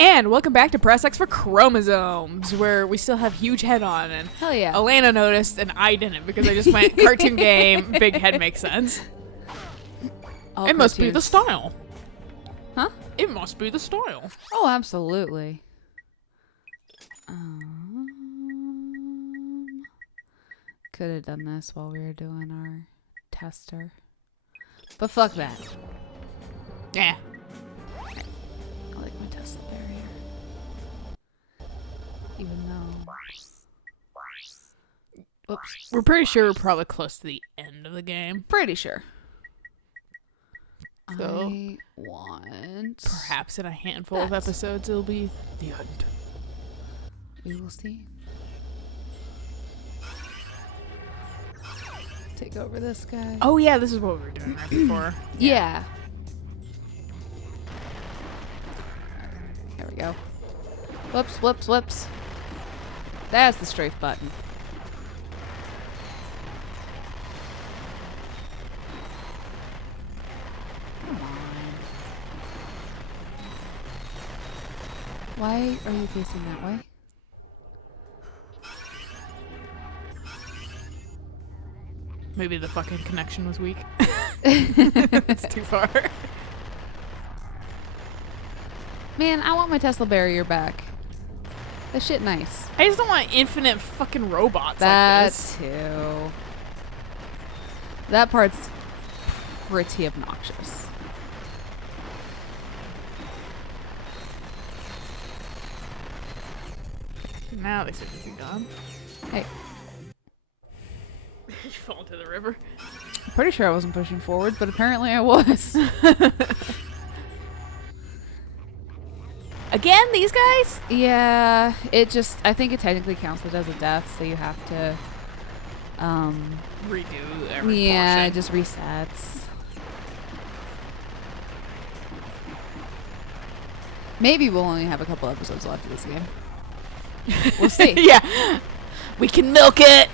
And welcome back to Press X for Chromosomes, where we still have huge head on. And hell yeah. Alayna noticed, and I didn't because I just went cartoon game, big head makes sense. All it must be the style. Huh? It must be the style. Oh, absolutely. Could have done this while we were doing our tester. But fuck that. Yeah. I like my Tesla barrier. Even though... Oops. We're pretty sure we're probably close to the end of the game. Pretty sure. So, I want... perhaps in a handful of episodes it'll be the end. We will see. Take over this guy. Oh yeah, this is what we were doing right before. Yeah. There we go. Whoops, whoops, whoops. That's the strafe button. Come on. Why are you facing that way? Maybe the fucking connection was weak. It's too far. Man, I want my Tesla barrier back. That shit nice. I just don't want infinite fucking robots That like this. too. That part's pretty obnoxious. Now they said to be gone. Hey. You fall into the river. I'm pretty sure I wasn't pushing forward, but apparently I was. Again, these guys? Yeah, it just, I think it technically counts it as a death, so you have to, Redo every yeah, portion. it just resets. Maybe we'll only have a couple episodes left of this game. We'll see. Yeah. We can milk it.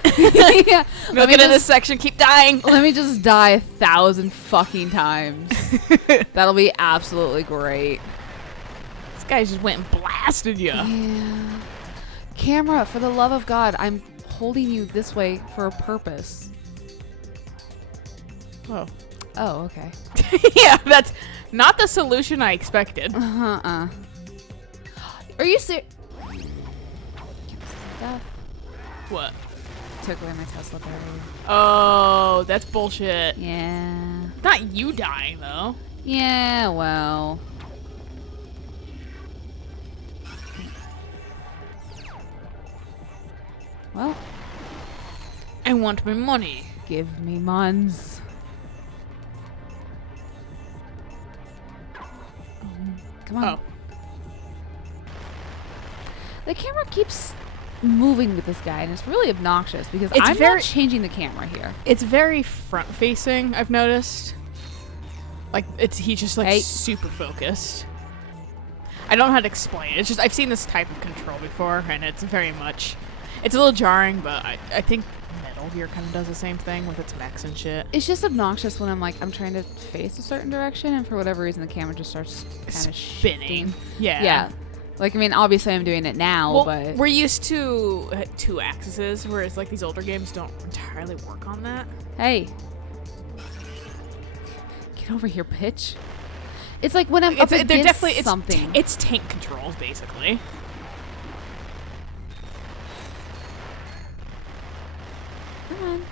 Yeah. Milk it in this section. Keep dying. Let me just die 1,000 fucking times. That'll be absolutely great. This guy just went and blasted you. Yeah. Camera, for the love of God, I'm holding you this way for a purpose. Oh. Oh, okay. Yeah, that's not the solution I expected. Uh-uh. Are you serious? What? Took away my Tesla battery. Oh, that's bullshit. Yeah. Not you dying, though. Yeah, well. Well, I want my money. give me muns. Come on. Oh. The camera keeps moving with this guy, and it's really obnoxious because It's I'm very- not changing the camera here. It's very front-facing, I've noticed. Like, he's just, like, Hey. super focused. I don't know how to explain it. It's just, I've seen this type of control before, and it's very much... It's a little jarring, but I think Metal Gear kind of does the same thing with its mechs and shit. It's just obnoxious when I'm trying to face a certain direction, and for whatever reason, the camera just starts kind of Spinning. Yeah. Yeah. Like, I mean, obviously I'm doing it now, Well, but... we're used to 2 axes, whereas, like, these older games don't entirely work on that. Hey. Get over here, bitch. It's like when I'm up against something. It's tank controls, basically. Come on.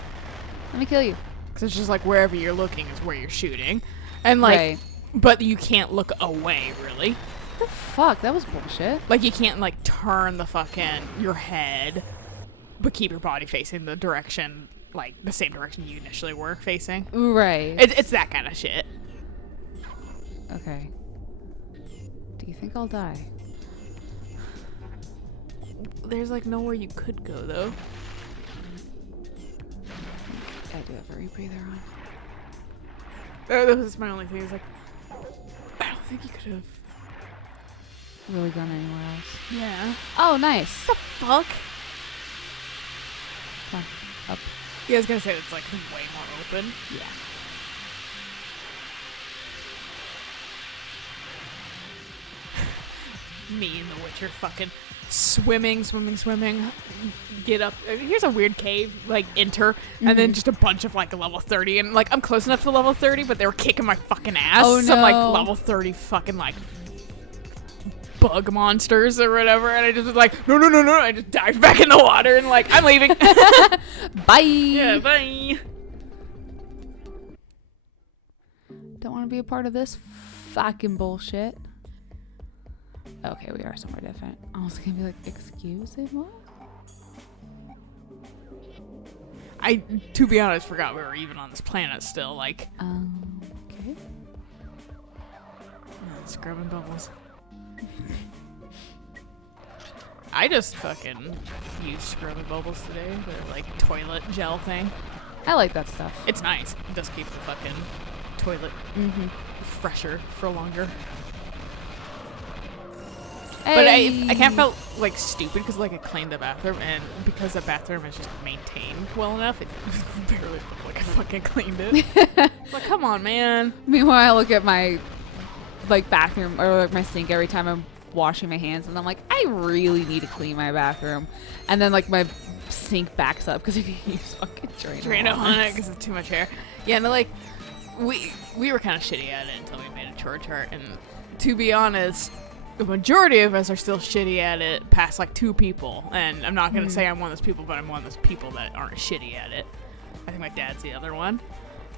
Let me kill you. Because it's just like wherever you're looking is where you're shooting. And, like, Right. but you can't look away, really. What the fuck? That was bullshit. Like, you can't, like, turn the fucking, your head, but keep your body facing the direction, like, the same direction you initially were facing. Right. It's that kind of shit. Okay. Do you think I'll die? There's, like, nowhere you could go, though. I do have a rebreather on. That was my only thing. Is like, I don't think you could have Really gone anywhere else. Yeah. Oh, nice. What the fuck? Come on. Up. You guys gonna say it's like way more open? Yeah. Me and the Witcher fucking swimming. Get up. Here's a weird cave. Like enter, and then just a bunch of like level 30, and like I'm close enough to level 30, but they were kicking my fucking ass. Oh, Some like no. level 30 fucking like bug monsters or whatever, and I just was like, no. I just dived back in the water and like I'm leaving. Bye. Yeah, bye. Don't want to be a part of this fucking bullshit. Okay, we are somewhere different. I was gonna be like, excuse me, what? I, to be honest, forgot we were even on this planet still. Like, Okay. scrubbing bubbles. I just fucking used scrubbing bubbles today. They're like toilet gel thing. I like that stuff. It's nice. It does keep the fucking toilet fresher for longer. But I can't feel like stupid because like I cleaned the bathroom, and because the bathroom is just maintained well enough, it barely looked like I fucking cleaned it. Like, come on, man. Meanwhile, I look at my like bathroom or like my sink every time I'm washing my hands, and I'm like, I really need to clean my bathroom. And then like my sink backs up because I use fucking Drano On it because it's too much hair. Yeah, and like we were kind of shitty at it until we made a chore chart, and to be honest, the majority of us are still shitty at it past like 2 people. And I'm not gonna say I'm one of those people, but I'm one of those people that aren't shitty at it. I think my dad's the other one.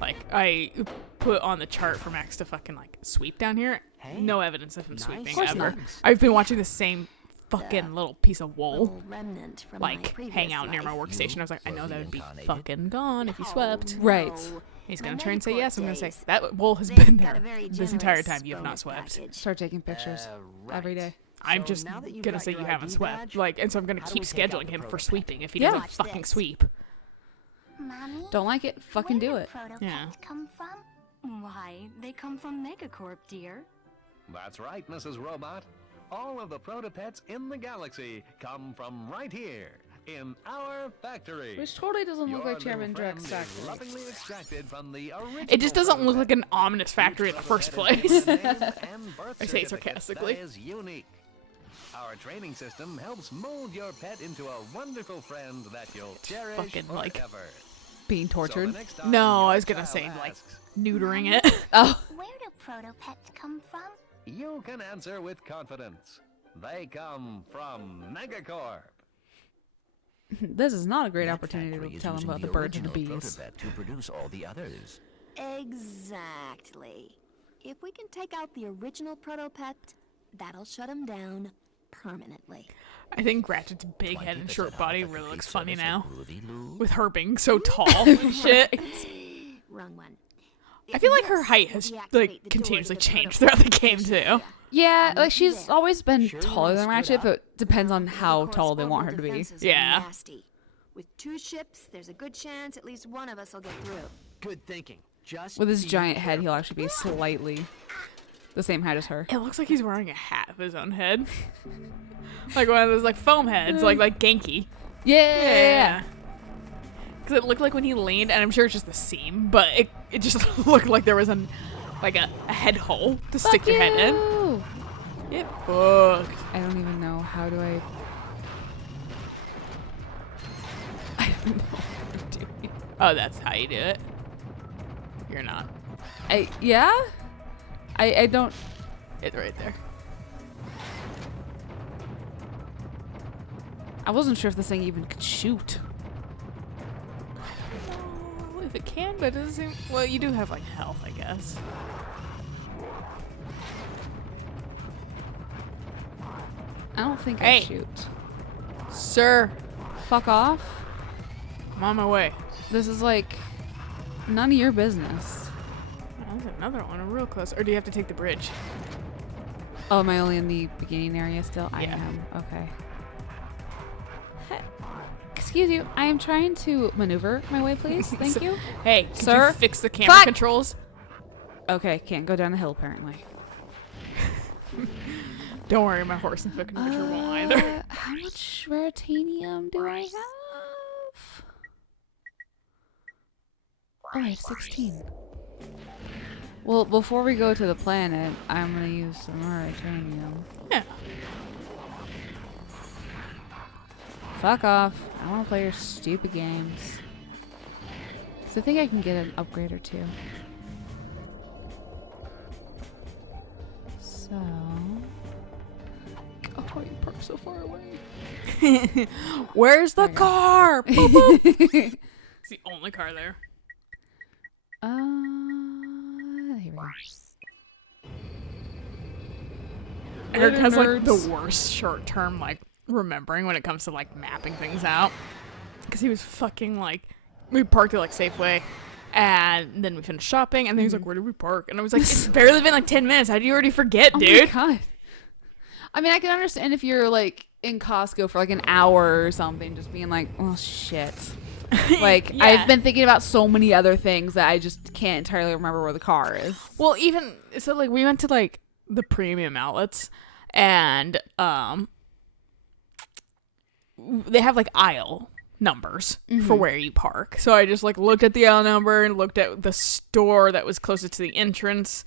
Like, I put on the chart for Max to fucking like sweep down here. Hey, No evidence of him nice. sweeping Of course ever. not. I've been watching the same fucking little piece of wool Little remnant from my like previous hang out near my life. workstation. I was like, I know that would be Reincarnated? fucking gone if you Oh, swept. Right. no. He's My gonna try and say Megacorp yes. I'm gonna say days. that wool has They've been got there a very this entire generous time you have not bonus swept. package. Start taking pictures every day. I'm So just now that you've gonna got say your you haven't ID swept. badge, Like, and so I'm gonna how do keep we take out scheduling the him for prototype? sweeping if he Yeah. doesn't Watch fucking this. sweep. Mommy, Don't like it? Fucking do where it. Protopet Yeah. come from? Why, they come from Megacorp, dear. That's right, Mrs. Robot. All of the protopets in the galaxy come from right here, in our factory. Which totally doesn't look Your like Chairman little friend Drex is factory. lovingly extracted from the It just original doesn't look like prototype. an ominous factory in the Each first prototype is place. given a name and birth I say it certificate sarcastically. That is unique. Our training system helps mold your pet into a wonderful friend that you'll cherish fucking, like, forever. Being So the tortured. next time No, your I was gonna child say like asks, neutering it. Oh. Where do Protopets come from? you can answer with confidence. They come from Megacorp. This is not a great That opportunity factory to is tell them using about the birds and the original bees. Protopet to produce all the others. Exactly. If we can take out the original Protopet, that'll shut him down permanently. I think Ratchet's big head and 20% short off body at the really looks food funny service at now. Groovy Lou. With her being so tall and shit. Wrong one. I feel like her This height will has deactivate like the door to continuously the changed Protopet throughout the game too. area. Yeah, And like she's there. always been Sure taller you than wanna Ratchet, screw it but depends on how Megacorp's tall they want her orbital to be. defenses are Yeah. nasty. With 2 ships, there's a good chance at least one of us will get through. Good thinking. Just With his be giant head, he'll careful. actually be slightly the same height as her. It looks like he's wearing a hat of his own head. Like one of those like foam heads, like Genki. Yeah. Because it looked like when he leaned, and I'm sure it's just the seam, but it just looked like there was a head hole to stick your head in. you! Get fucked. I don't even know. How do I... I don't know what I'm doing. Oh, that's how you do it. You're not. Yeah? I don't... It's right there. I wasn't sure if this thing even could shoot. Well, if it can, but it doesn't seem... Well, you do have, like, health, I guess. I don't think I Hey. shoot. Sir, Fuck off. I'm on my way. This is like none of your business. Oh, there's another one real close. Or do you have to take the bridge? Oh, am I only in the beginning area still? I Yeah. am. Okay. Excuse you. I am trying to maneuver my way, please. Thank you. Hey, could Sir? you fix the camera Fuck! controls? Okay, can't go down the hill apparently. Don't worry, my horse and foot control won't either. How much raritanium do I have? Oh, I have 16. Well, before we go to the planet, I'm gonna use some titanium. Yeah. Fuck off. I want to play your stupid games. So I think I can get an upgrade or two. So... Oh, you parked so far away. Where's the car? Boop, boop. It's the only car there. Here we go. Eric has like nerds. the worst short term like remembering when it comes to like mapping things out. Because he was fucking like, we parked at like Safeway. And then we finished shopping, and then he was like, "Where did we park?" And I was like, "It's barely been like 10 minutes. How do you already forget, dude?" Oh my God. I mean, I can understand if you're like in Costco for like an hour or something, just being like, "Oh shit." Like Yeah. I've been thinking about so many other things that I just can't entirely remember where the car is. Well, even so, like we went to like the premium outlets, and they have like aisle numbers for where you park. So I just like looked at the aisle number and looked at the store that was closest to the entrance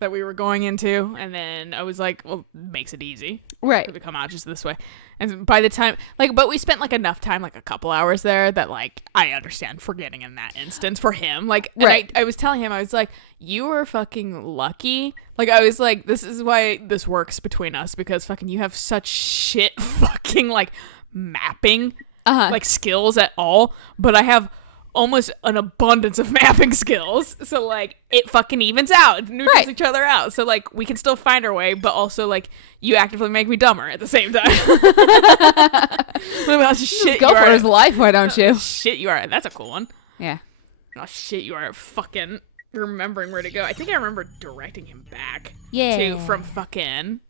that we were going into, and then I was like, well, makes it easy. Right. To come out just this way. And by the time, like, but we spent like enough time, like a couple hours there, that like I understand forgetting in that instance for him. Like, and Right. I was telling him, I was like, you were fucking lucky. Like, I was like, this is why this works between us, because fucking you have such shit fucking like mapping like skills at all, but I have almost an abundance of mapping skills, so like it fucking evens out, it neutrals Right. each other out, so like we can still find our way, but also like you actively make me dumber at the same time. Look how shit Go you for are his life, why don't you? shit you are, that's a cool one. Yeah. Oh shit, you are at fucking remembering where to go. I think I remember directing him back Yeah. to from fucking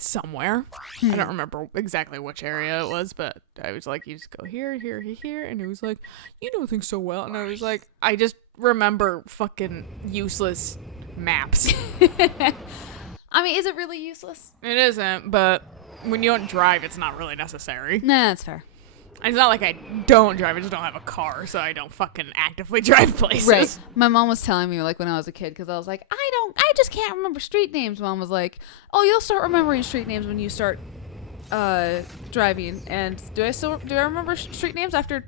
somewhere. I don't remember exactly which area it was, but I was like, you just go here, here, here, and he was like, you know things so well, and I was like, I just remember fucking useless maps. I mean, is it really useless? It isn't, but when you don't drive, it's not really necessary. Nah, that's fair. It's not like I don't drive, I just don't have a car, so I don't fucking actively drive places. Right. My mom was telling me like when I was a kid, because I was like, I just can't remember street names. Mom was like, oh, you'll start remembering street names when you start driving. And do I remember street names after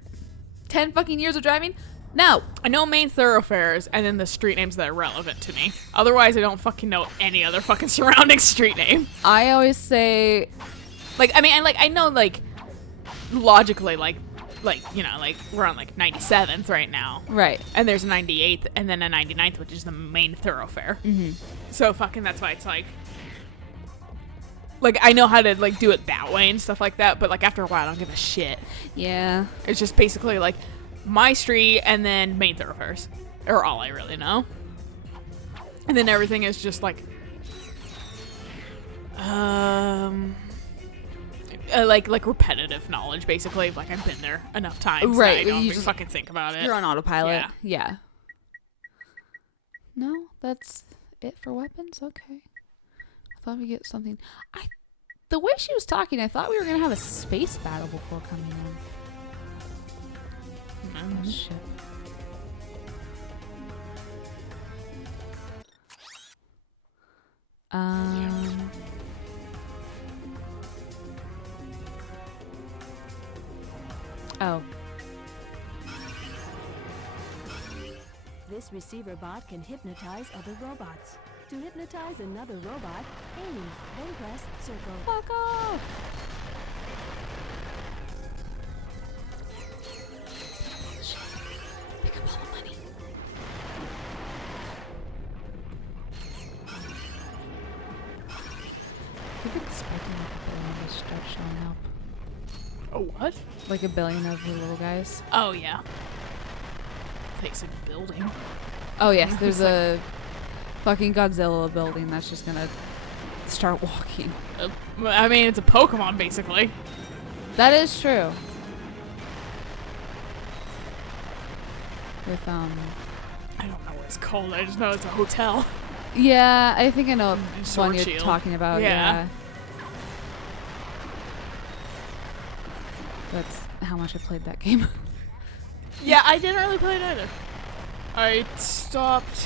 10 fucking years of driving? No. I know main thoroughfares and then the street names that are relevant to me. Otherwise, I don't fucking know any other fucking surrounding street name. I always say, Like, I mean, I know, like, logically, like, you know, like, we're on, like, 97th right now. right. And there's a 98th and then a 99th, which is the main thoroughfare. Mm-hmm. So fucking that's why it's like, I know how to, like, do it that way and stuff like that, but, like, after a while, I don't give a shit. Yeah. It's just basically, like, my street and then main thoroughfares are all I really know. And then everything is just, like, like repetitive knowledge, basically. Like, I've been there enough times Right, that I don't you even just- fucking think about it. You're on autopilot. Yeah. Yeah. No, that's it for weapons? Okay. I thought we'd get something. The way she was talking, I thought we were going to have a space battle before coming in. Oh, shit. Oh. This receiver bot can hypnotize other robots. To hypnotize another robot, aim, then press circle. Fuck off! Pick up all the money. I've been expecting like a billion to start showing up. Oh, what? Like a billion of the little guys. Oh, yeah. Takes a building. Oh yes, there's a fucking Godzilla building that's just gonna start walking. I mean, it's a Pokemon, basically. That is true. With I don't know what it's called. I just know it's a hotel. yeah, I think I know which Sword one you're Shield. talking about. Yeah. Yeah. That's how much I played that game. Yeah, I didn't really play it either. I stopped.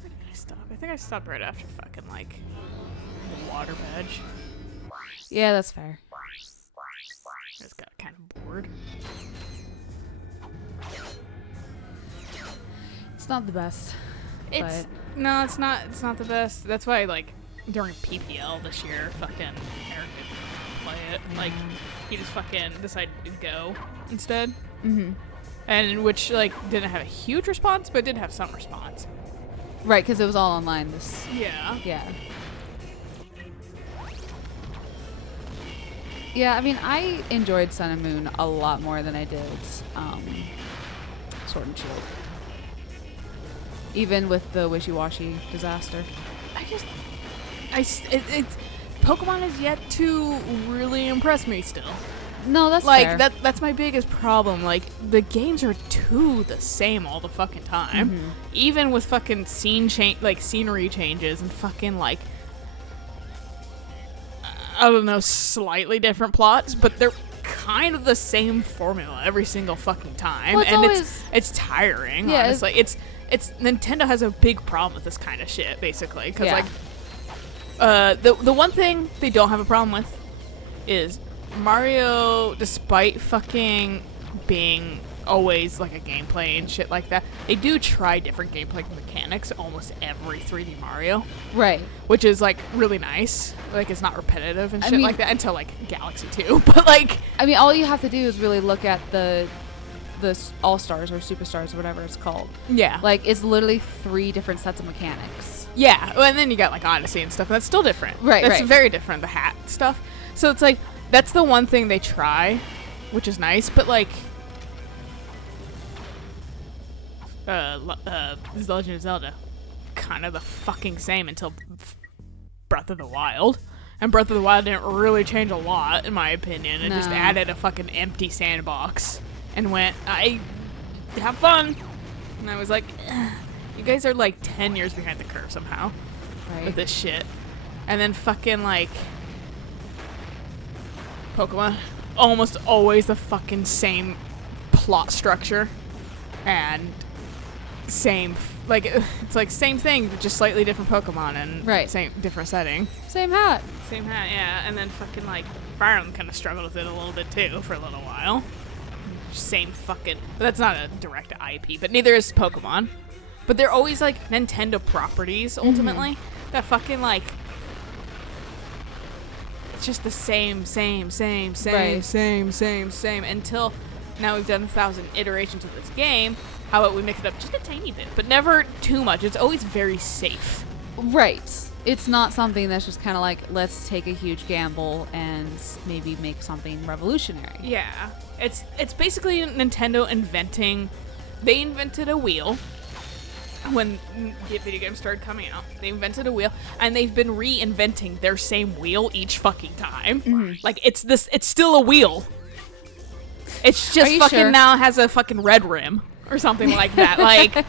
Where did I stop? I think I stopped right after fucking like the water badge. Yeah, that's fair. I just got kind of bored. It's not the best. It's no, it's not. It's not the best. That's why like during PPL this year, fucking Eric didn't play it. Like he just fucking decided to go instead. Mm-hmm. And which like didn't have a huge response, but did have some response. Right, because it was all online. Yeah. Yeah. Yeah, I mean, I enjoyed Sun and Moon a lot more than I did Sword and Shield. Even with the wishy-washy disaster. Pokemon has yet to really impress me still. No, that's like fair. that's my biggest problem. Like the games are too the same all the fucking time. Mm-hmm. Even with fucking scenery changes and fucking like I don't know, slightly different plots, but they're kind of the same formula every single fucking time, well, and it's tiring. Yeah, honestly, it's Nintendo has a big problem with this kind of shit, basically, because the one thing they don't have a problem with is Mario, despite fucking being always like a gameplay and shit like that, they do try different gameplay mechanics almost every 3D Mario. Right. Which is like really nice. Like it's not repetitive and shit like that until like Galaxy 2. But like I mean, all you have to do is really look at the All-Stars or Superstars or whatever it's called. Yeah. Like it's literally 3 different sets of mechanics. Yeah. Well, and then you got like Odyssey and stuff. And that's still different. Right, That's right. very different, the hat stuff. So it's like that's the one thing they try, which is nice, but like The Legend of Zelda, kind of the fucking same until Breath of the Wild. And Breath of the Wild didn't really change a lot, in my opinion. It just No. added a fucking empty sandbox and went, I have fun. And I was like, you guys are like 10 years behind the curve somehow with Right. this shit. And then fucking like Pokemon, almost always the fucking same plot structure and same like it's like same thing but just slightly different Pokemon and Right. same different setting, Same hat. yeah. And then fucking like Fire Emblem kind of struggled with it a little bit too for a little while. Same fucking, but that's not a direct IP, but neither is Pokemon. But they're always like Nintendo properties ultimately that fucking like it's just the same Right. same until now we've done 1,000 iterations of this game. How about we mix it up just a tiny bit, but never too much. It's always very safe. Right. It's not something that's just kind of like, let's take a huge gamble and maybe make something revolutionary. Yeah. It's basically Nintendo inventing. They invented a wheel when video games started coming out. They invented a wheel, and they've been reinventing their same wheel each fucking time. Like it's still a wheel. It's Are just you fucking sure? now has a fucking red rim or something like that. Like,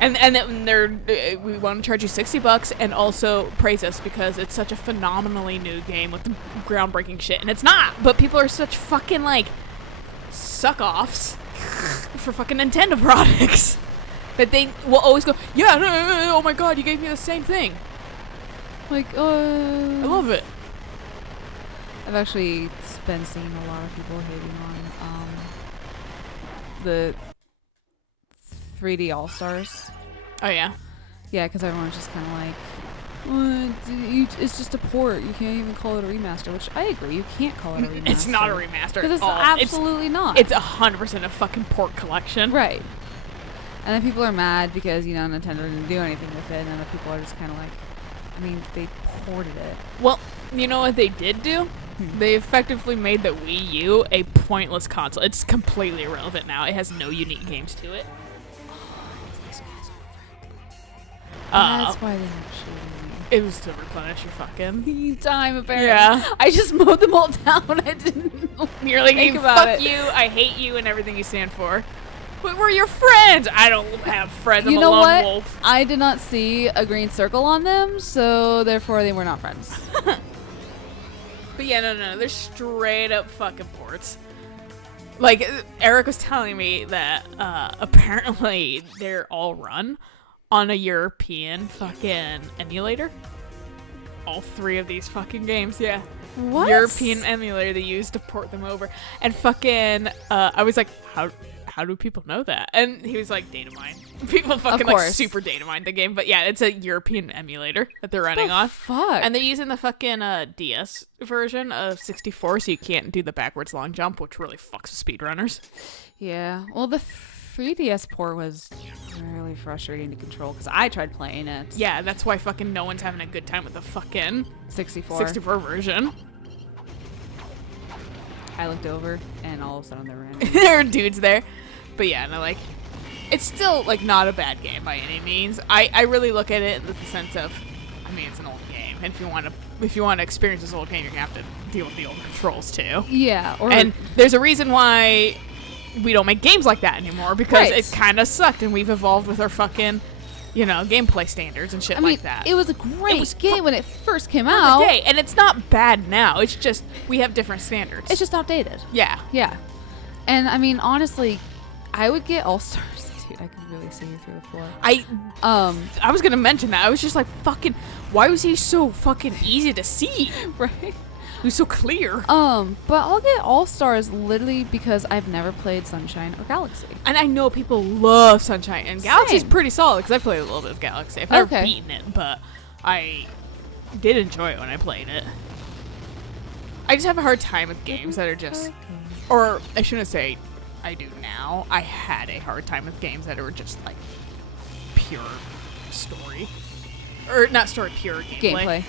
and then we want to charge you $60 and also praise us because it's such a phenomenally new game with groundbreaking shit, and it's not. But people are such fucking like suck offs for fucking Nintendo products that they will always go, yeah, no, oh my god, you gave me the same thing. Like, I love it. I've actually been seeing a lot of people hating on the 3D All-Stars. Oh yeah. Yeah, because everyone's just kind of like, it's just a port. You can't even call it a remaster, which I agree. You can't call it a remaster. It's not a remaster Because at it's all. absolutely not. It's 100% a fucking port collection. Right. And then people are mad because, Nintendo didn't do anything with it, and then the people are just kind of like, I mean, they ported it. Well, you know what they did do? They effectively made the Wii U a pointless console. It's completely irrelevant now. It has no unique games to it. That's why they have It was to replenish your fucking shitty time, apparently. Yeah. I just mowed them all down. I didn't You're like, think you about fuck it. you, I hate you, and everything you stand for. But we're your friends. I don't have friends. I'm You a know lone what? wolf. I did not see a green circle on them, so therefore they were not friends. But yeah, no, they're straight up fucking ports. Like, Eric was telling me that apparently they're all run on a European fucking emulator. All 3 of these fucking games, yeah. What? European emulator they use to port them over. And fucking, I was like, how do people know that? And he was like, data mine. People fucking like super data mine the game. But yeah, it's a European emulator that they're running on. Fuck. And they're using the fucking DS version of 64, so you can't do the backwards long jump, which really fucks with speedrunners. Yeah. Well, the 3DS port was really frustrating to control because I tried playing it. Yeah, that's why fucking no one's having a good time with the fucking 64 version. I looked over and all of a sudden there were there are dudes there. But yeah, no, like, it's still like not a bad game by any means. I really look at it with the sense of, I mean, it's an old game, and if you want to experience this old game, you're gonna have to deal with the old controls too. Yeah. And there's a reason why we don't make games like that anymore, because Right. it kind of sucked, and we've evolved with our fucking, gameplay standards and shit like that. It was a great game when it first came Back in out. the day, and it's not bad now. It's just we have different standards. It's just outdated. yeah. Yeah. And I mean, honestly, I would get All Stars. Dude, I can really see you through the floor. I was gonna mention that. I was just like, fucking, why was he so fucking easy to see? Right? He was so clear. But I'll get All Stars literally because I've never played Sunshine or Galaxy. And I know people love Sunshine, and Galaxy's Same. pretty solid because I played a little bit of Galaxy. I've never Okay. beaten it, but I did enjoy it when I played it. I just have a hard time with games that are just, or I shouldn't say I do now. I had a hard time with games that were just like pure story. Or not story, pure gameplay.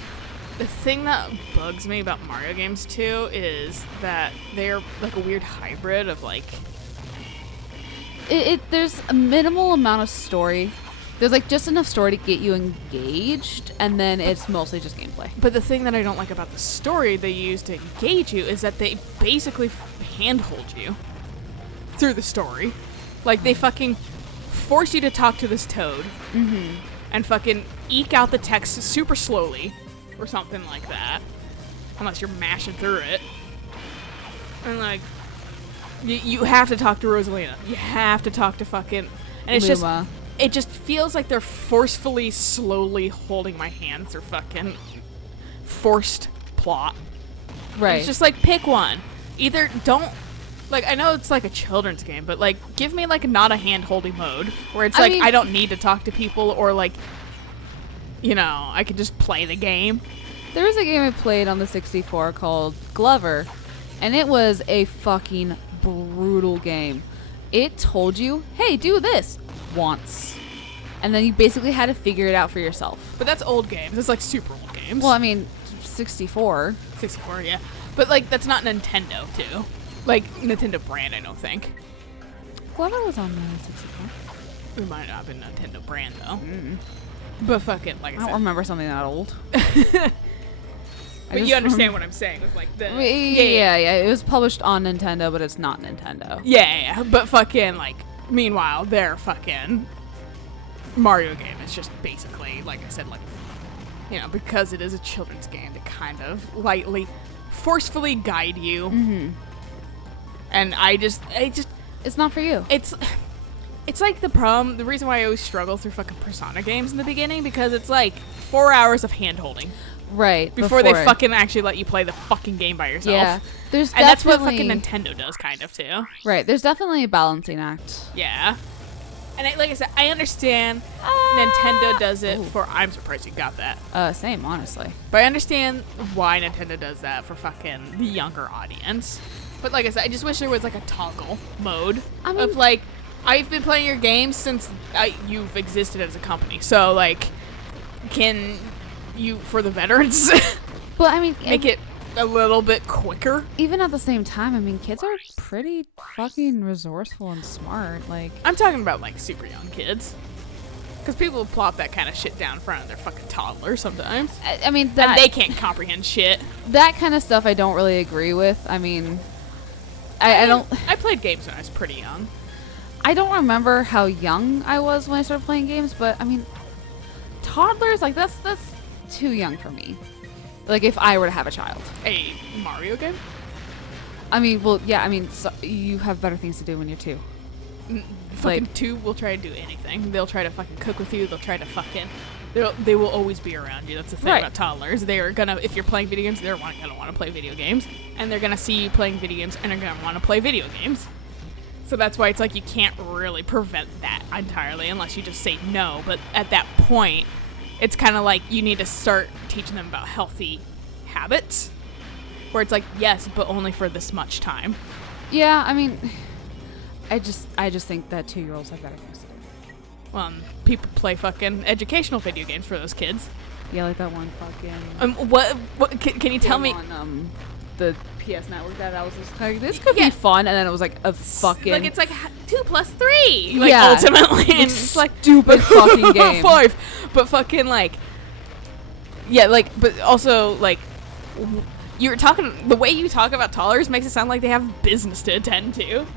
The thing that bugs me about Mario games too is that they're like a weird hybrid of like, There's a minimal amount of story. There's like just enough story to get you engaged, and then it's mostly just gameplay. but the thing that I don't like about the story they use to engage you is that they basically handhold you through the story. Like they fucking force you to talk to this toad and fucking eke out the text super slowly or something like that, unless you're mashing through it. And like you have to talk to Rosalina. You have to talk to fucking, and it's Luma. it just feels like they're forcefully slowly holding my hand through fucking forced plot. Right. It's just like, pick one. Either don't, like, I know it's like a children's game, but like give me like not a hand holding mode where it's I mean- I don't need to talk to people, or like, I can just play the game. There was a game I played on the 64 called Glover, and it was a fucking brutal game. It told you, hey, do this once. And then you basically had to figure it out for yourself. But that's old games. It's like super old games. Well, I mean, 64. 64, yeah. But like that's not Nintendo too. Like Nintendo brand, I don't think. Glover was on the 64. It might not have been Nintendo brand though. But fucking, like I I don't said. remember something that old. But you understand what I'm saying with like the Yeah. It was published on Nintendo, but it's not Nintendo. Yeah, but fucking, like, meanwhile, their fucking Mario game is just basically, like I said, like, because it is a children's game, to kind of lightly, forcefully guide you. Mm-hmm. And It's not for you. it's like the reason why I always struggle through fucking Persona games in the beginning, because it's like 4 hours of hand-holding Right. before they fucking actually let you play the fucking game by yourself. Yeah. There's And that's what definitely- fucking Nintendo does, kind of, too. Right. There's definitely a balancing act. Yeah. And like I said, I understand Nintendo does it for... I'm surprised you got that. Same, honestly. But I understand why Nintendo does that for fucking the younger audience. But like I said, I just wish there was like a toggle mode I mean- of like, I've been playing your games since you've existed as a company. So like, can you, for the veterans, But I mean, make it a little bit quicker? even at the same time, I mean, kids are pretty fucking resourceful and smart. Like, I'm talking about like super young kids. Because people plop that kind of shit down in front of their fucking toddlers sometimes. I mean, And that they can't comprehend shit. that kind of stuff I don't really agree with. I mean, I don't I played games when I was pretty young. I don't remember how young I was when I started playing games, but I mean, toddlers, like that's too young for me. Like if I were to have a child. A Mario game? I mean, well, yeah. I mean, so you have better things to do when you're 2. Fucking Like- 2 will try to do anything. They'll try to fucking cook with you. They'll try to fucking. They will always be around you. That's the thing Right. about toddlers. They're gonna, if you're playing video games, they're gonna want to play video games, and they're gonna see you playing video games, and they're gonna want to play video games. So that's why it's like you can't really prevent that entirely unless you just say no. But at that point, it's kind of like you need to start teaching them about healthy habits, where it's like yes, but only for this much time. Yeah, I mean, I just think that 2-year-olds have better things to do. People play fucking educational video games for those kids. Yeah, like that one fucking. What can you tell me? On, the PS Network that I was just like, this could be fun, and then it was like a fucking. Like it's like 2 plus 3. Like Yeah. ultimately, and it's like stupid fucking game. 5, but fucking like. Yeah, like, but also like. You're talking. The way you talk about toddlers makes it sound like they have business to attend to.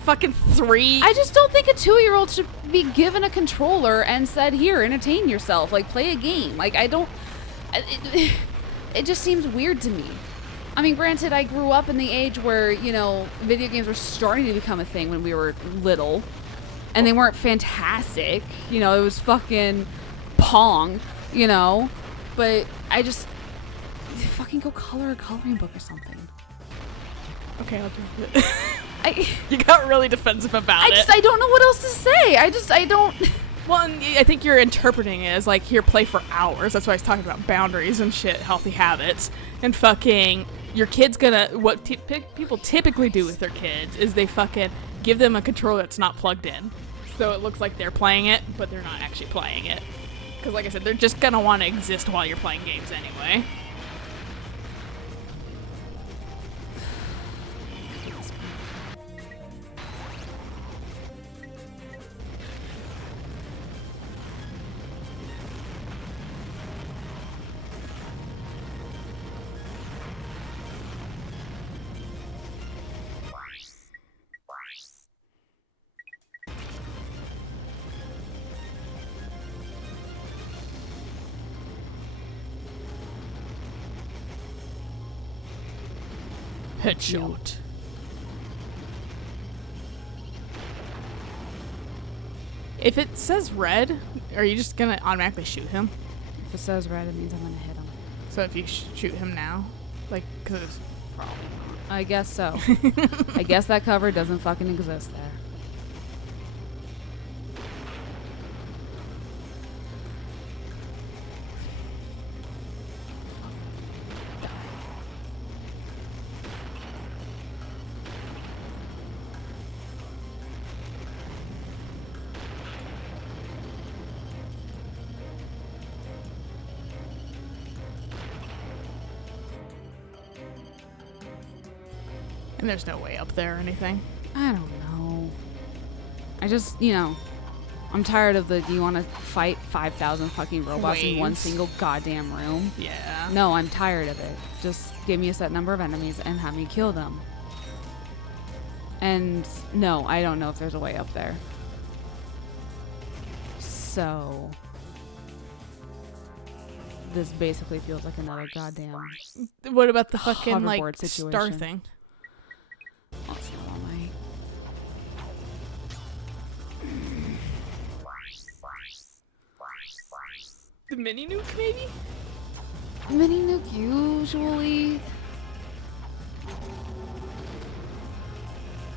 Fucking 3. I just don't think a 2-year-old should be given a controller and said, "Here, entertain yourself. Like, play a game." Like, I don't. It just seems weird to me. I mean, granted, I grew up in the age where video games were starting to become a thing when we were little, and they weren't fantastic. It was fucking Pong. But I just fucking go color a coloring book or something. Okay, I'll do it. You got really defensive about it. I don't know what else to say. I don't. Well, and I think you're interpreting it as like, here, play for hours. That's why I was talking about boundaries and shit, healthy habits, and fucking your kid's gonna. What people typically do with their kids is they fucking give them a controller that's not plugged in, so it looks like they're playing it, but they're not actually playing it. Because, like I said, they're just gonna want to exist while you're playing games anyway. Headshot. If it says red, are you just gonna automatically shoot him? If it says red, it means I'm gonna hit him. So if you shoot him now, like, because I guess so. I guess that cover doesn't fucking exist there. and there's no way up there or anything. I don't know. I just, I'm tired of do you want to fight 5,000 fucking robots in one Waves. single goddamn room? Yeah. No, I'm tired of it. Just give me a set number of enemies and have me kill them. And no, I don't know if there's a way up there. So this basically feels like another goddamn What about the fucking like hoverboard star situation. thing? Oh, it's not on my... The mini nuke, maybe? Mini nuke usually.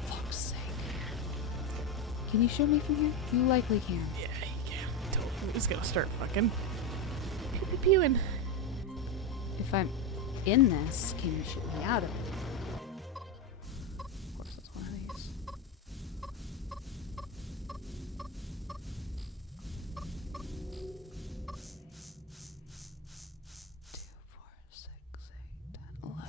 Fuck's sake. Can you shoot me from here? You likely can. Yeah, you can. Totally. Just gonna start fucking pew-pewing. If I'm in this, can you shoot me out of it? Of course, that's one of these. 2, 4, 6, 8, 10, 11.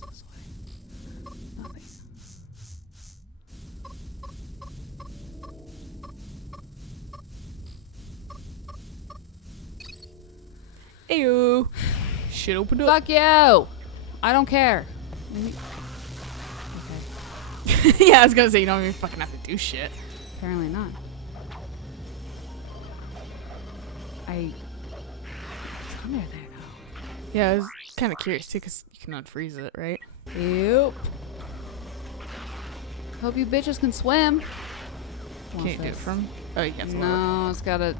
This way. Nothing. Ew. Shit opened up. Fuck you! I don't care. Okay. Yeah, I was gonna say you don't even fucking have to do shit. Apparently not. It's under there though. Yeah, I was kind of curious too, because you can unfreeze it, right? Yep. Hope you bitches can swim. Can you do it from? Oh, you have to lower No, it's gotta.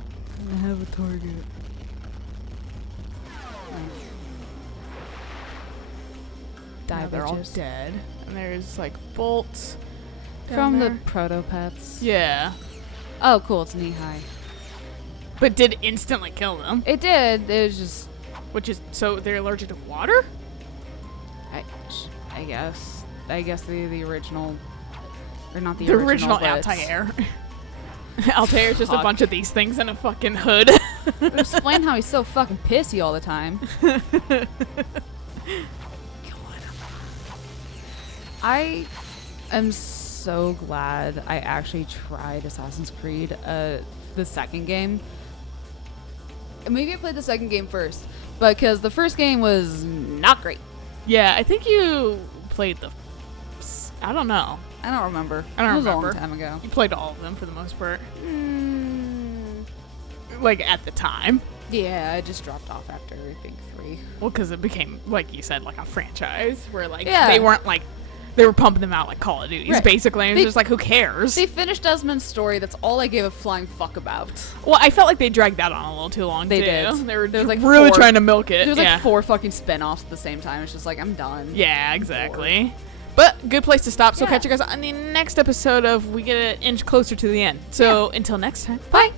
I have a target. Die, Now they're all bitches. dead. And there's like bolts From down the there. Protopets. Yeah. Oh, cool. It's knee high. But did instantly kill them. It did. It was just. Which is, so they're allergic to water? I guess. I guess the original. Or not the The original but it's- Altair. Altair is just a Fuck. bunch of these things in a fucking hood. Explain how he's so fucking pissy all the time. I am so glad I actually tried Assassin's Creed, the second game. Maybe I played the second game first, because the first game was not great. Yeah, I think you played the... I don't know. I don't remember. I don't it was remember. a long time ago. You played all of them for the most part. Like, at the time. Yeah, I just dropped off after, I think, 3. Well, because it became, like you said, like a franchise. Where, like, Yeah. they weren't, like... They were pumping them out like Call of Duties, Right. basically. And They- it's just like, who cares? They finished Desmond's story. That's all I gave a flying fuck about. Well, I felt like they dragged that on a little too long, They too. did. They were There was, like, really 4 trying to milk it. There was yeah. like 4 fucking spin-offs at the same time. It's just like, I'm done. Yeah, exactly. But good place to stop. So Yeah. catch you guys on the next episode of We Get an Inch Closer to the End. So until next time, bye.